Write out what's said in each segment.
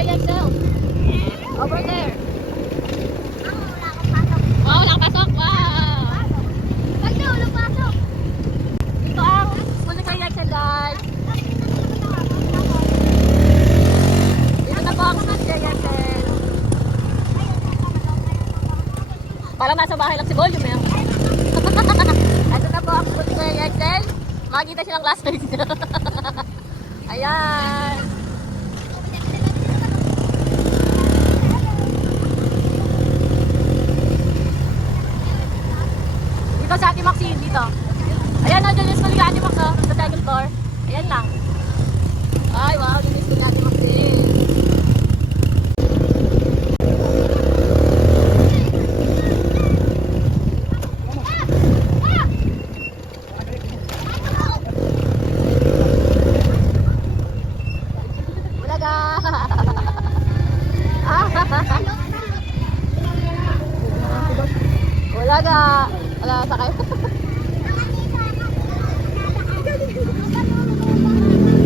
Kuya Yansel. Over there. Wow, wala kang pasok. Wow. Ay, di, wala pasok. Ito ang school ni Kuya Yansel, guys. Dito na po ang school ni Kuya Yansel. Parang nasa bahay lang si Volume eh. Ito na po ang school ni Kuya Yansel. Makikita siya ng classmates niya. Ayan. Dito sa Ate Maxine, dito. Ayan na, dyan yung school ni Ate Max, oh. Sa second floor. Ayan lang. Ay, wow, dyan yung school ni Ate Maxine. Wala ka. Wala sa kayo.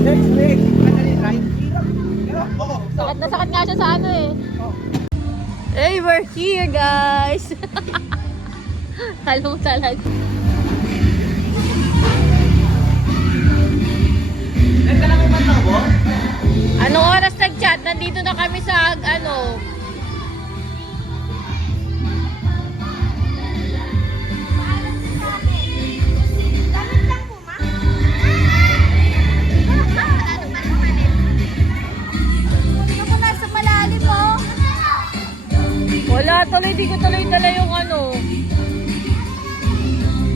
Next week, right? Sakit nga siya sa ano eh. Hey, we're here guys. Halong talag. Anong oras nag-chat? Nandito na kami sa ano. Wala tuloy, di ko tuloy dala yung ano.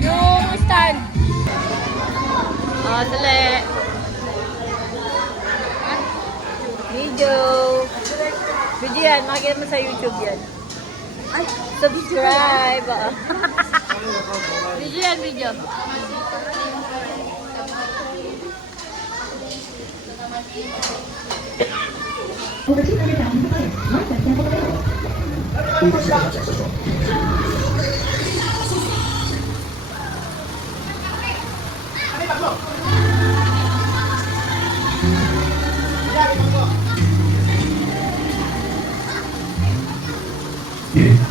Yung stand. Dali. Video. Video yan, makikita mo sa YouTube yan. Ay, subscribe. Video yan, video.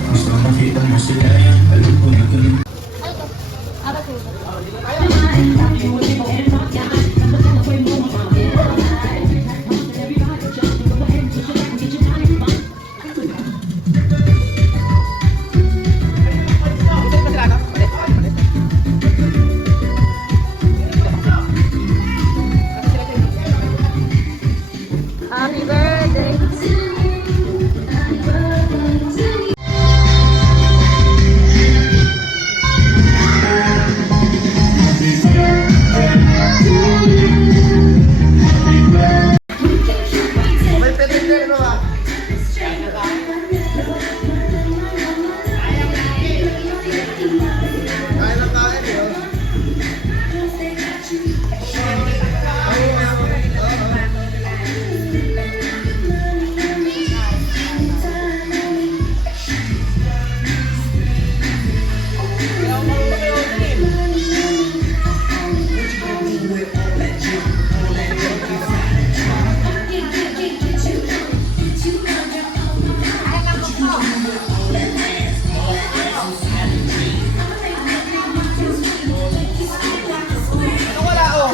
Gusto makita mo sila, alam ko na ganun. Happy birthday. May pwede ba? Kain lang kain, yun. Wala, oh.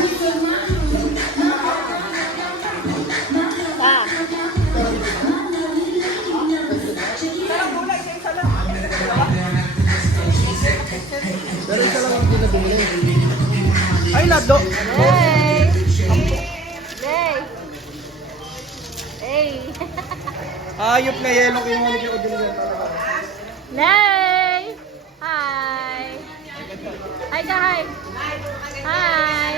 Ah. Pero isa lang ang pinabili. Ay, lado. Hey! Hey! Hey! Ayop na yelo kinuha ko din yan. Nay! Hi! Hi ka, hi! Hi!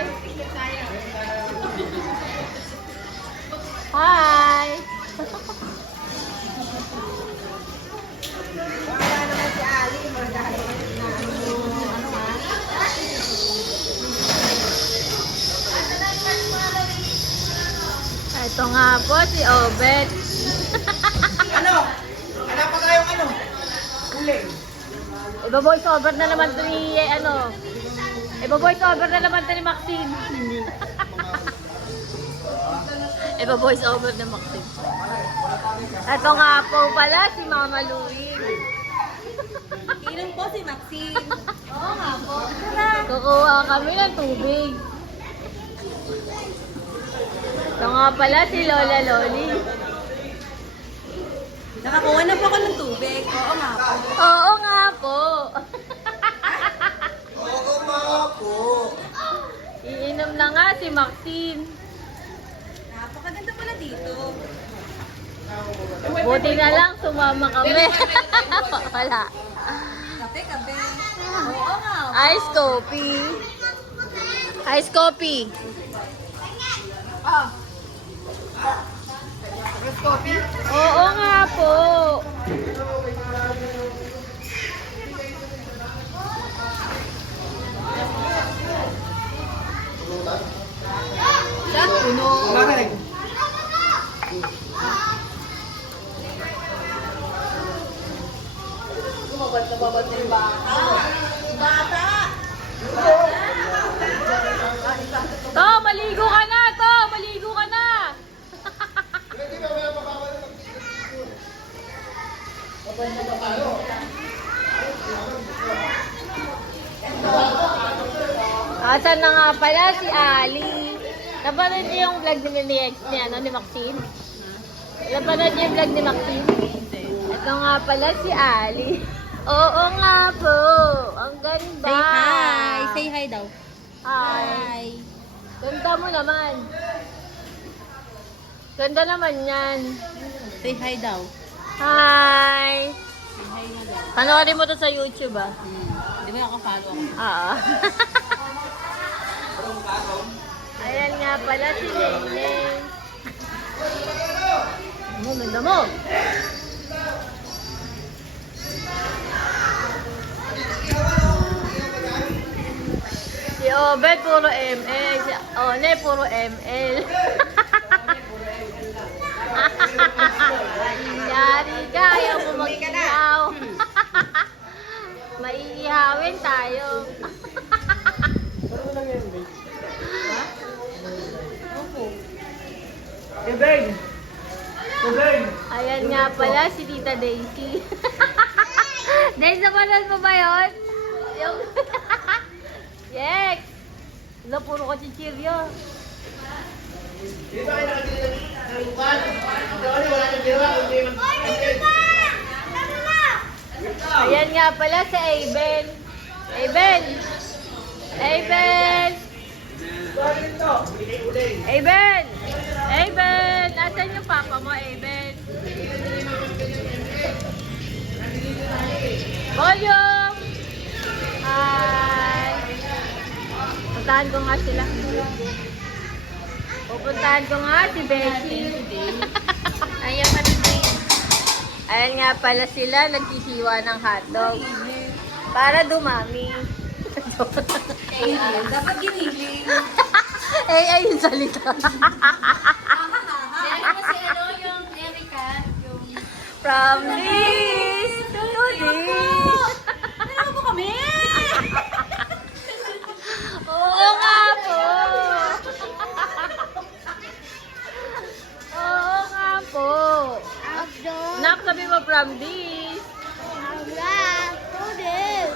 Hi! Ito nga po si Obet. Ano? Hanap pa tayong ano? Kuling. Iba-voice over na naman to ni, ano, iba-voice over na naman to ni Maxine. Iba voice over na Maxine. Ito nga po pala si Mama Louie. Ilan po si Maxine? Oo nga po. Kukuha kami ng tubig. Ito nga pala si Lola Loli. Nakakuha na po ako ng tubig. Oo nga po. Oo nga po. Oo, mga po. Iinom na nga si Maxine. Napakaganda pala dito. Buti na lang sumama kami. Wala. Kape, kape. Oo nga po. Ice coffee. Ice coffee. Ah. Ice coffee? Oo nga po. Siya, puno. Lumabad na yung bata. Bata! To, maligo ka na, to. Maligo ka na. Asan na nga pala si Ali? Napanood niyo yung vlog ni Maxine? Napanood niyo yung vlog ni Maxine? Ito nga pala si Ali. Oo nga po. Ang ganda. Say hi. Say hi daw. Hi. Ganda mo naman. Ganda naman yan. Say hi daw. Hi. Say hi nga daw. Panoorin mo to sa YouTube ah. Di ba nakapalo ako? Oo. Ayan nga pala si Nene. Ano, ganda mo. Si Obed, puro ML. Si One, puro ML. Yari ka, ayaw mo mag-ihaw. Maiihawin tayo. Ayan nga pala si Tita Daisy. Daisy, napanood mo ba yun? Yung... Yes! Wala, puro ka chichiryo. Ayan nga pala si Aben. Aben! Aben! Aben! Aben! Asan yung papa mo, Aben? Volume! Hi! Puntahan ko nga sila. Pupuntahan ko nga si Becky. Ayaw ka na din. Ayan nga pala sila, nagsisiwa ng hotdog. Para dumami. Dapat giniling. Ay, yung salita. Alam mo si ano, yung Erica, yung... From this to this. Ano mo kami? Oo nga po. Oo nga po. Nak, sabi mo from this. To this.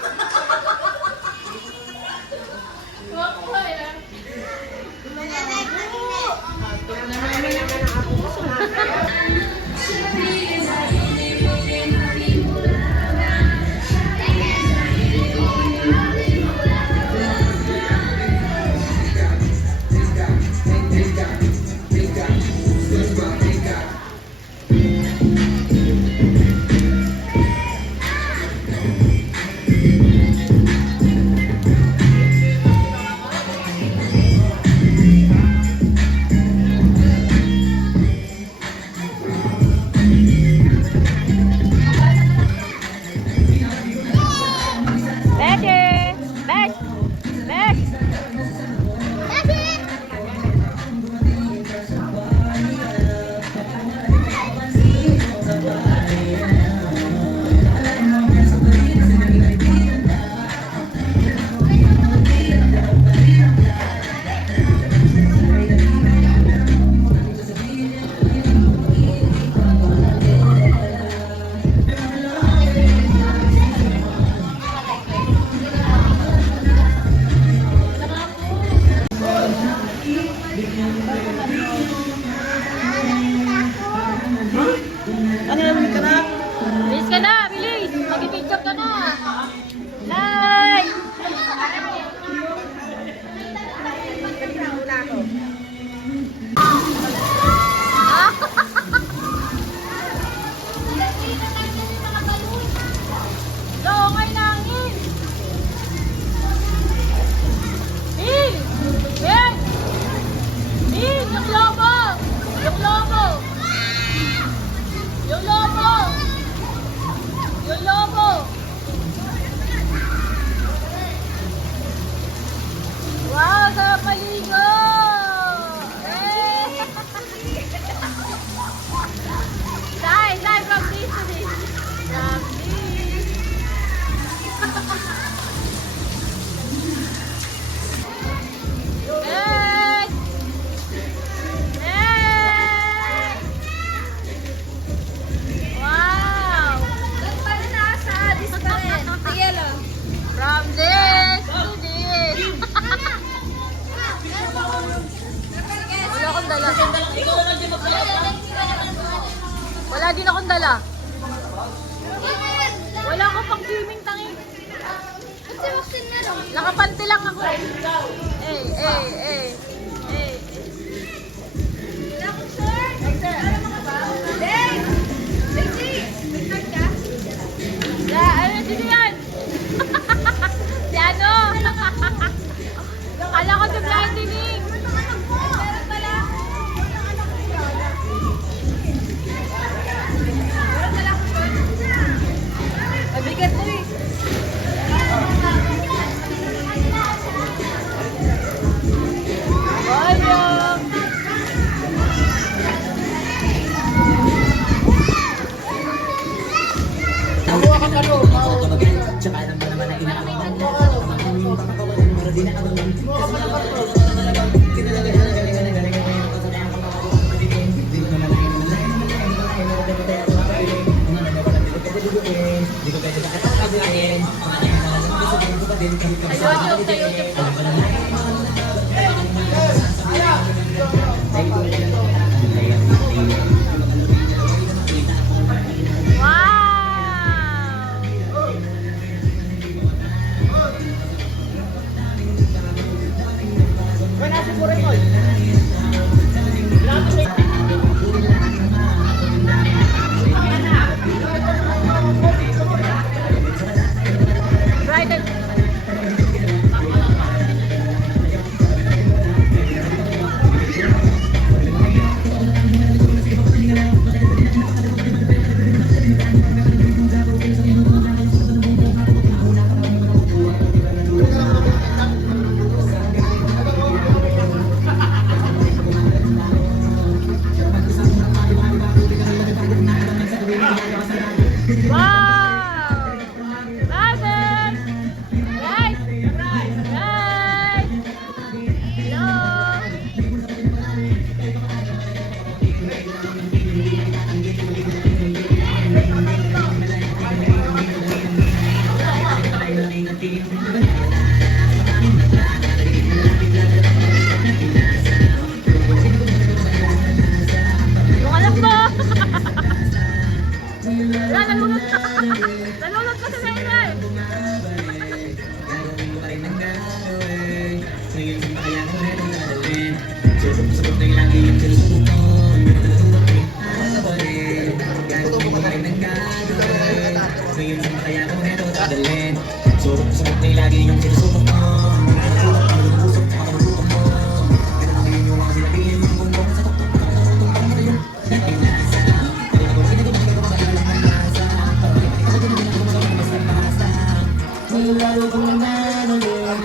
lagi na akong dala. Wala ko pang swimming tangi. Kasi vaccine meron. Nakapanty lang ako. Eh. Wala akong short. Ano mga ba? Dave! Daisy! May short ka? Sino yan? Si ano? Kala ko si Blinding. Meron pala. Meron pala akong short. Mabigat to eh. Ayun. Sa YouTube to. Wow! Right and wow! Bye, guys! Guys! Hello! Yung anak mo! Wala, nalulot ka! Nalulot ka sa nene! Surok-surok na lagi yung sinusubok mo. Lalo kong nananalig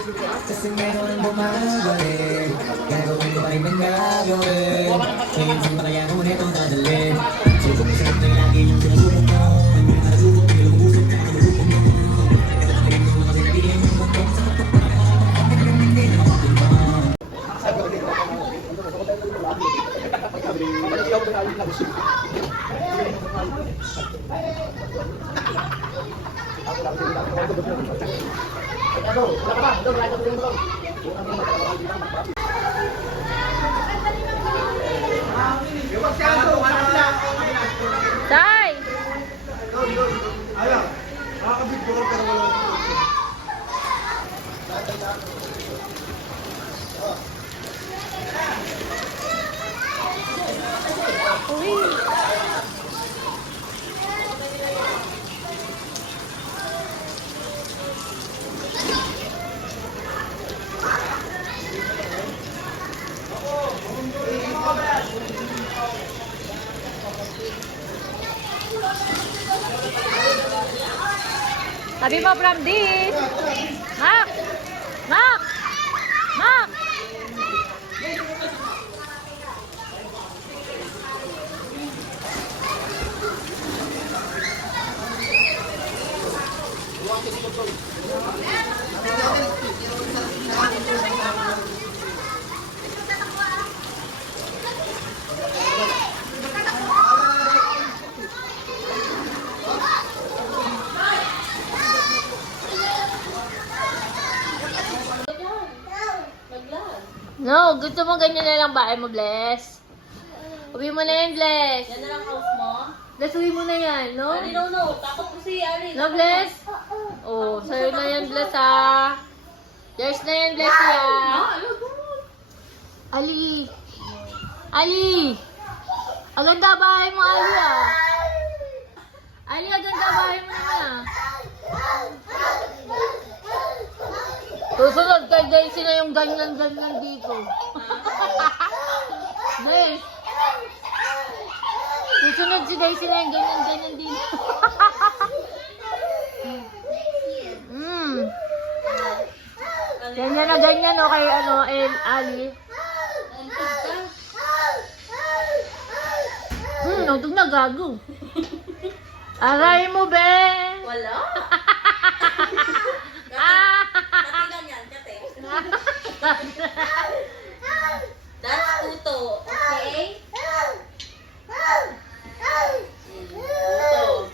kasi meron ang bumabalik. Gagawin ko pa rin ang gagawin. Ngayon saan ba kaya ko nito dadalhin? Surok-surok na lagi yung sinusubok mo. Tay! Uy! Sabi mo from this. Mac! Mac! Mac! No, gusto mo ganyan na lang bahay mo, Bless. Uwi mo na yan, Bless. Yan na lang house mo. Blessuhin mo na yan, no? No. Takot po si Ali. No, Bless? Oh, sa'yo na yan, Bless, ha? Yours na yan, Bless, ha? Ali! Ali! Ang ganda bahay mo, Ali, ah! Ali, ang ganda bahay mo naman, ah! Susunod kay Daisy na yung ganyan-ganyan dito. Nice! Susunod si Daisy na yung ganyan-ganyan dito. Ganyan na ganyan, no, kay Ali. Nagtog na gago. Aray mo, be! Wala. Ah! Kati lang yan, kati. That's puto, okay? Puto.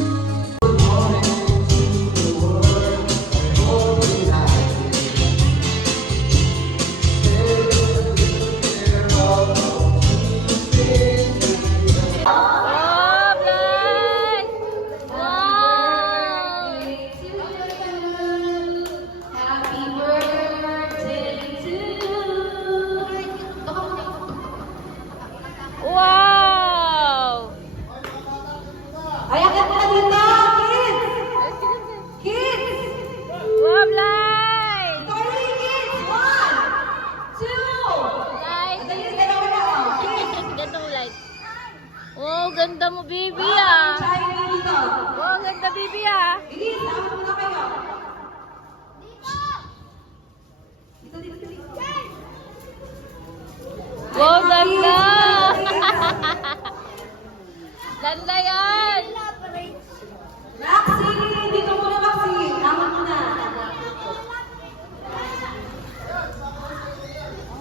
Oh, Bless! Wow! Happy birthday to you. Wow! Ay, akit mo na dito, kids! Kids! Wow, Blay! Sorry, kids! 1, 2! Light! Dali, dalawa na ako. Kids! Gandang light. Oh, ganda mo, baby, ah! Try mo dito. Oh, ganda, baby, ah! Bilis, ako muna kayo. Dito, dito, dito. Wow, ganda! Ganda yan! Roxy! Dito muna, Roxy. Tama muna.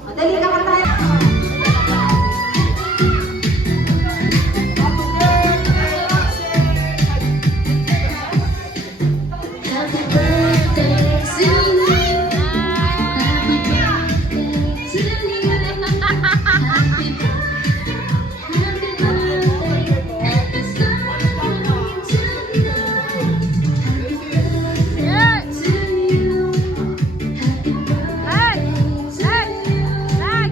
Madali ka ka tayo. Happy birthday to you. Happy birthday to you. Happy birthday, happy birthday to you. Yan! To you. Happy Hey! birthday to Hey! you. Hey!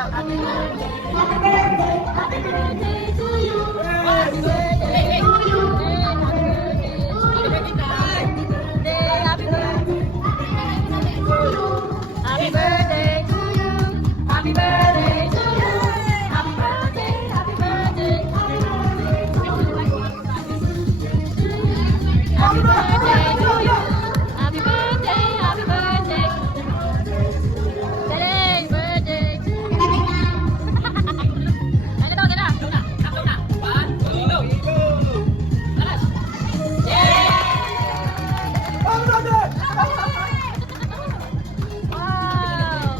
Happy birthday to you. Happy birthday to you. Happy birthday, happy birthday. Happy birthday to you. Happy birthday, happy birthday. Galing, birthday to you. Ano daw, gana? Sakto na. 1, 2, go. Alas. Yay! Wow!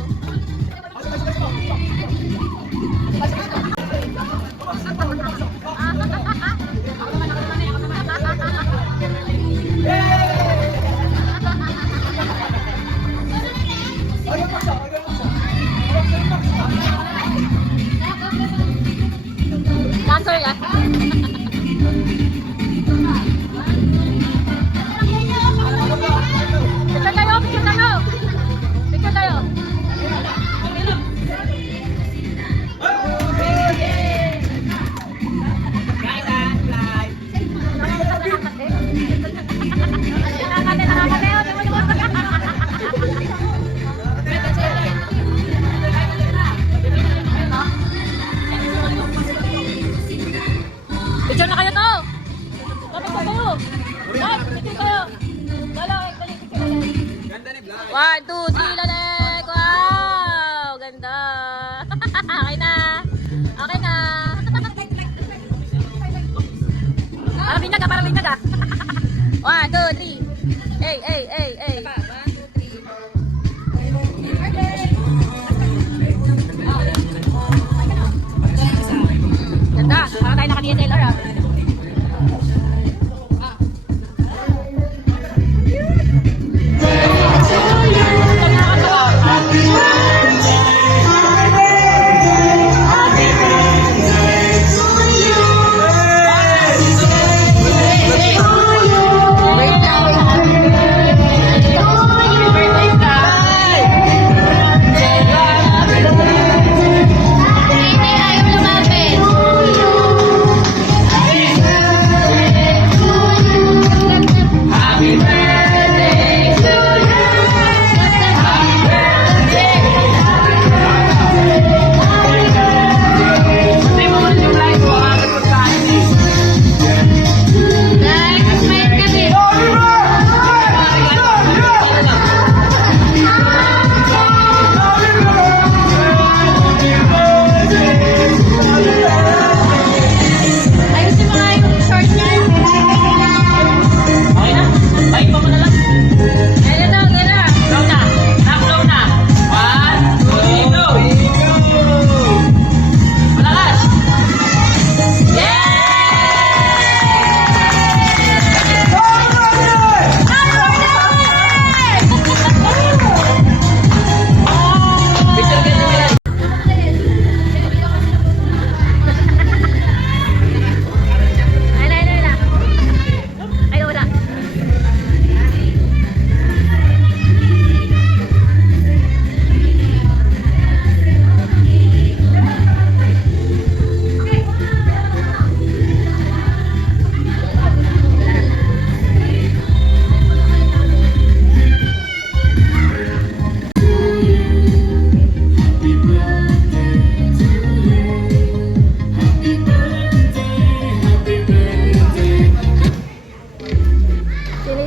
Dancer ya? Picture tayo, picture tayo. Picture tayo. Picture na kayo to! Picture kayo! Dad, picture kayo! Dali, picture kayo! 1, 2, 3, lalek! Wow! Ganda! Okay na! Okay na! Parang binyag ah! Parang binyag ah! 1, 2, 3! Hey, hey, hey, hey! Ganda! Parang tayo naka-DSLR ah!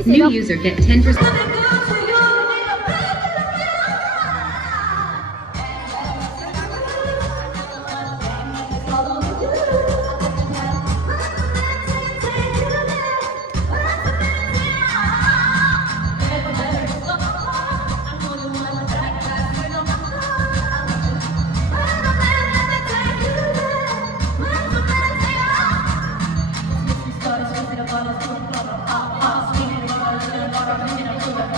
New user get 10%. Thank you.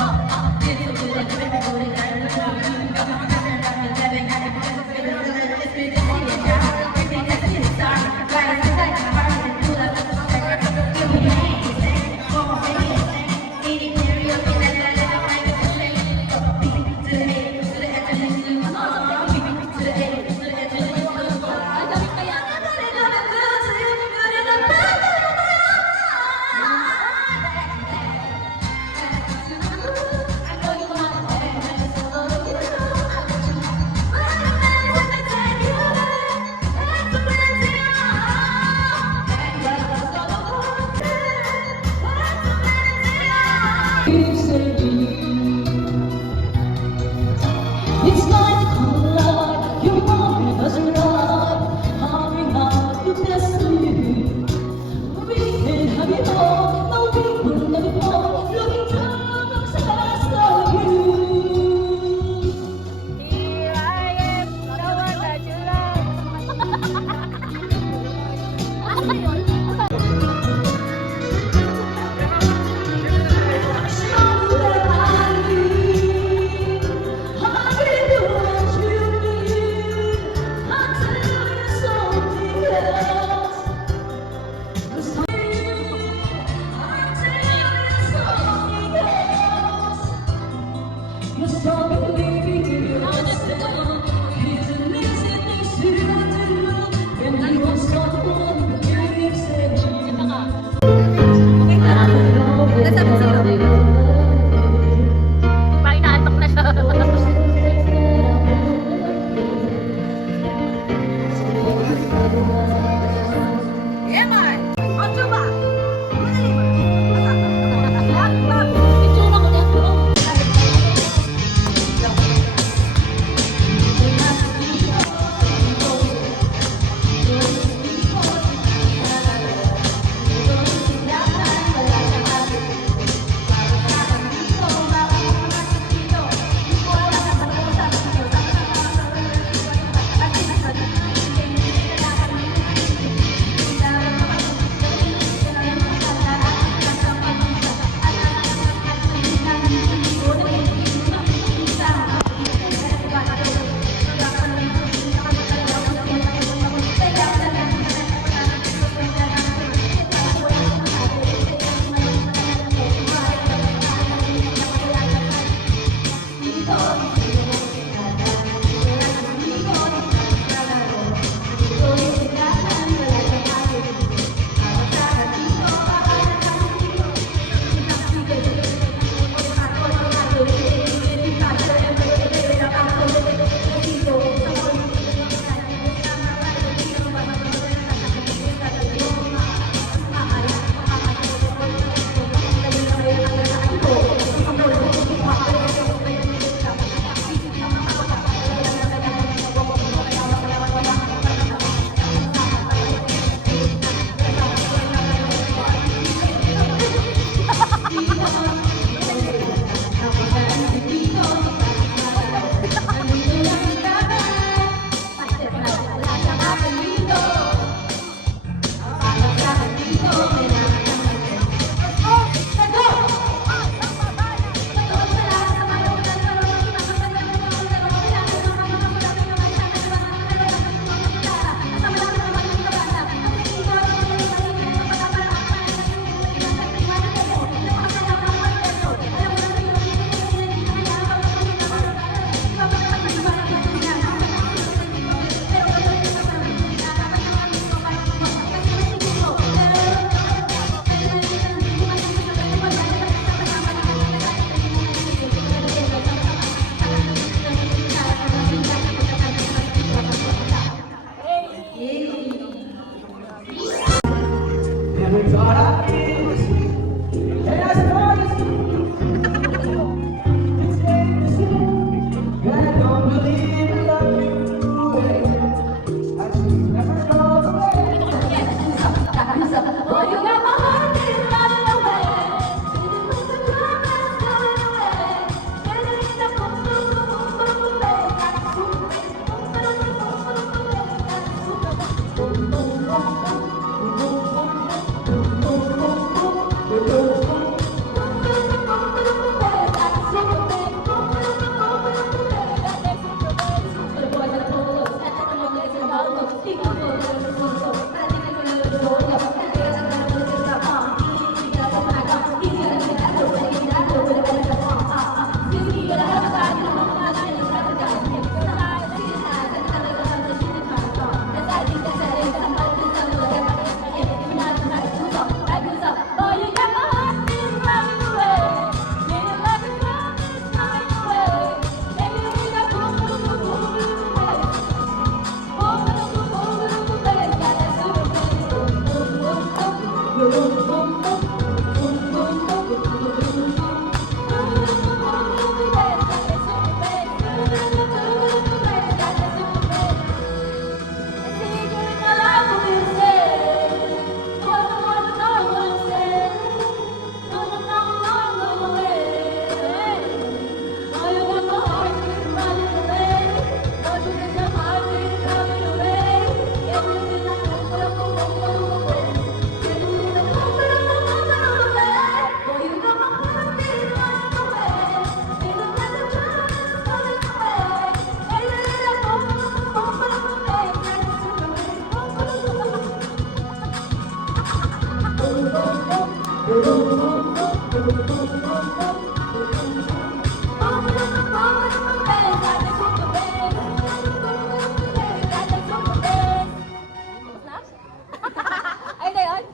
Ay, na yun?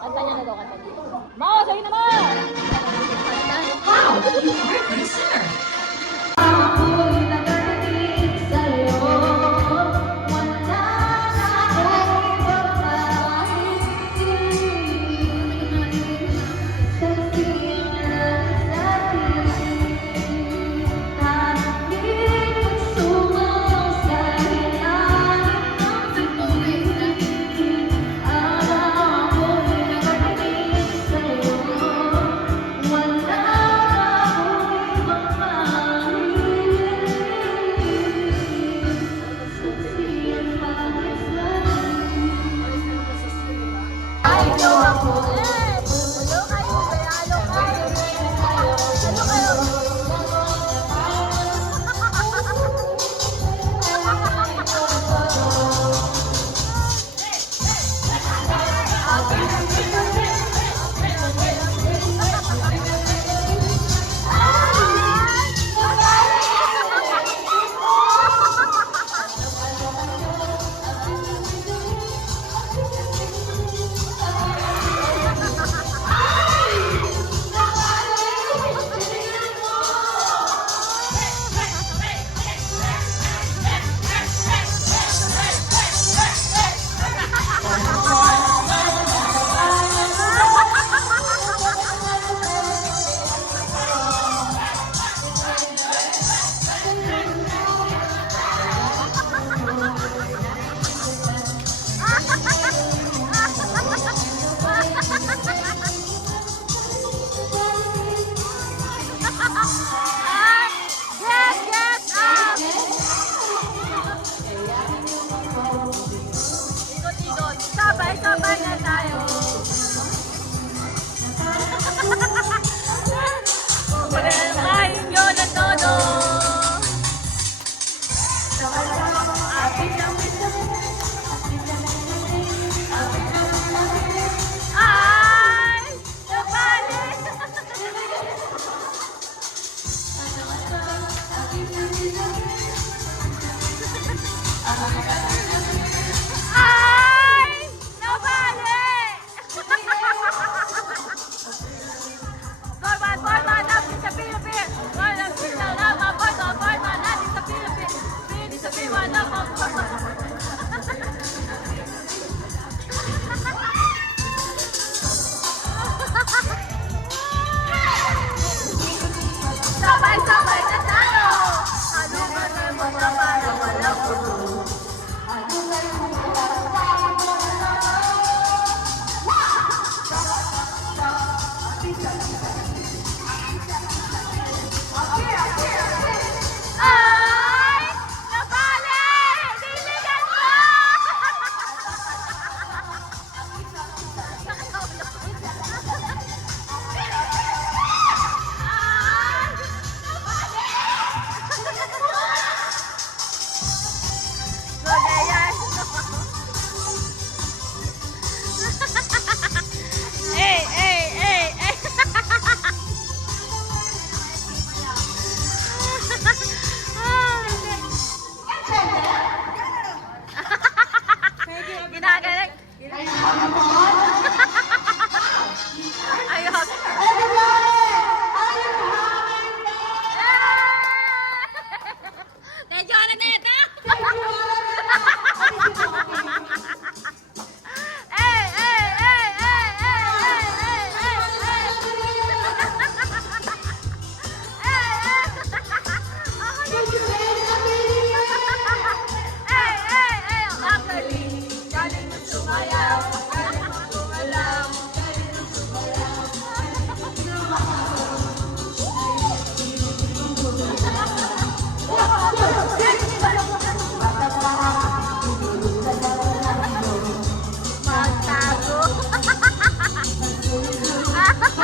Kanta niya na daw, kanta niya. Mao, sa'yo na mo!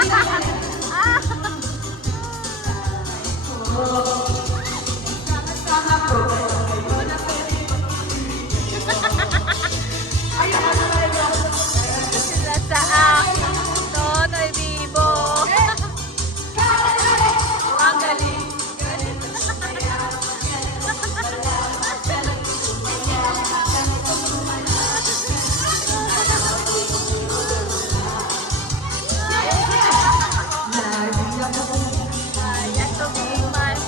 Sila sa Tonoy Bibo. Ang galing. Ayan, tumiman.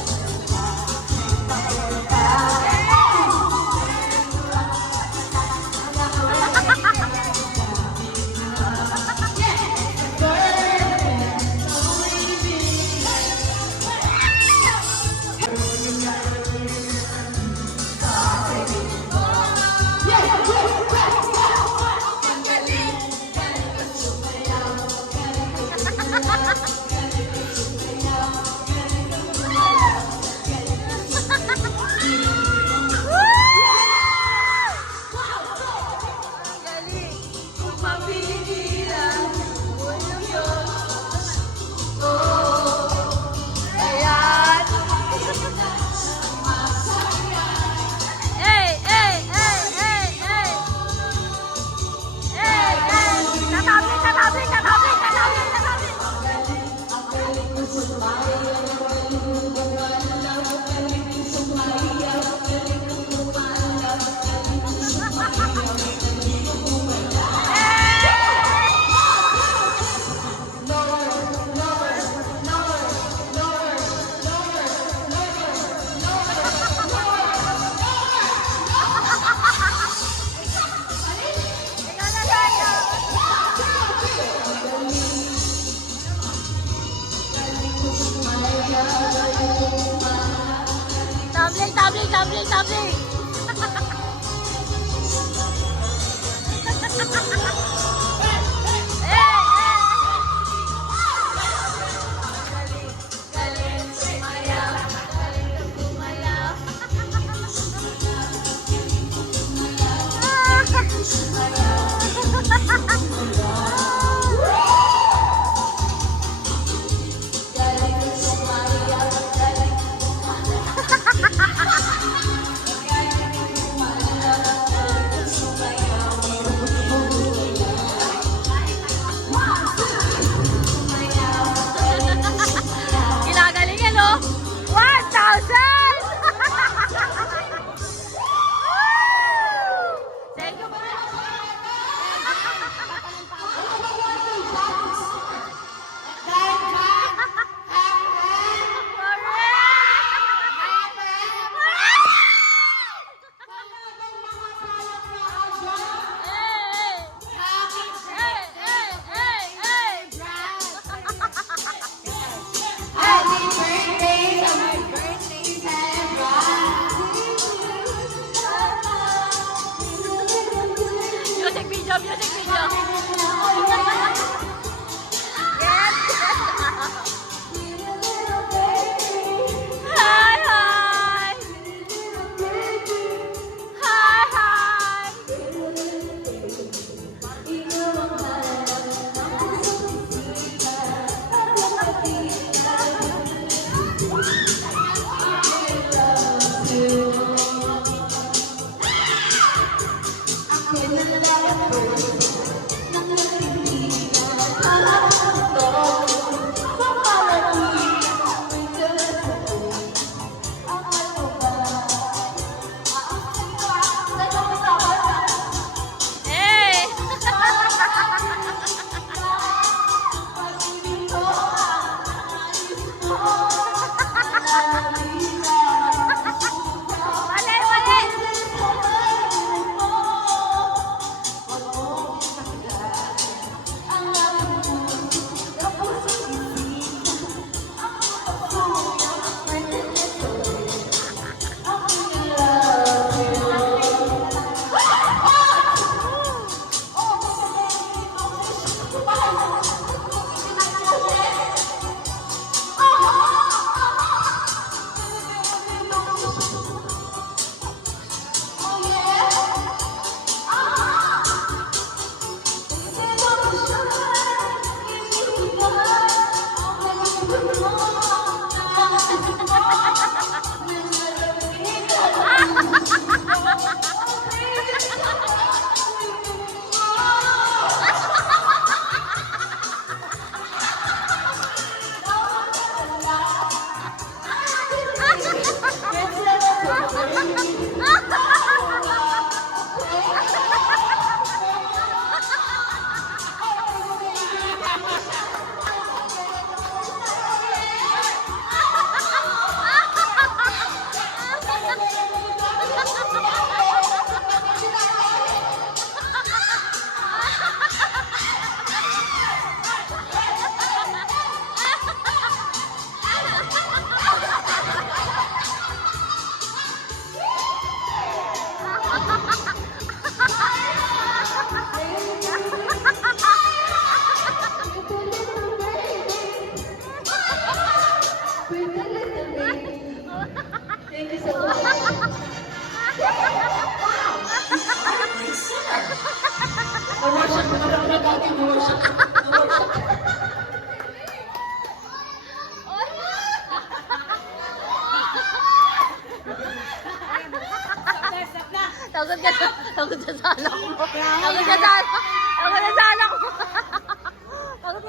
Galing. Kung mapigilan, ulo yun. Ayan. Hey, hey, hey, hey, hey. Hey, hey. Tatabi, tatabi, tatabi, tatabi, tatabi.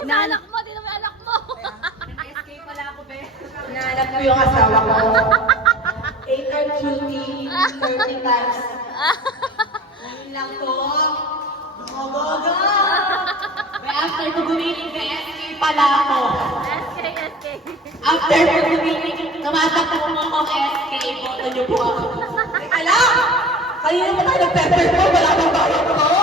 sa anak mo, di naman anak mo. Escape pala ako, be. Hinahanap ko yung asawa ko. 8 duty, 30 times. Ngayon lang to. Gogo! May after ko gumiling ka, escape pala ako. SK. After ko gumiling, tumatakbo mo ako, escape. Boto niyo po ako. Teka lang! Kanina pa tayo nag-pepper ko, wala bang bayan ko?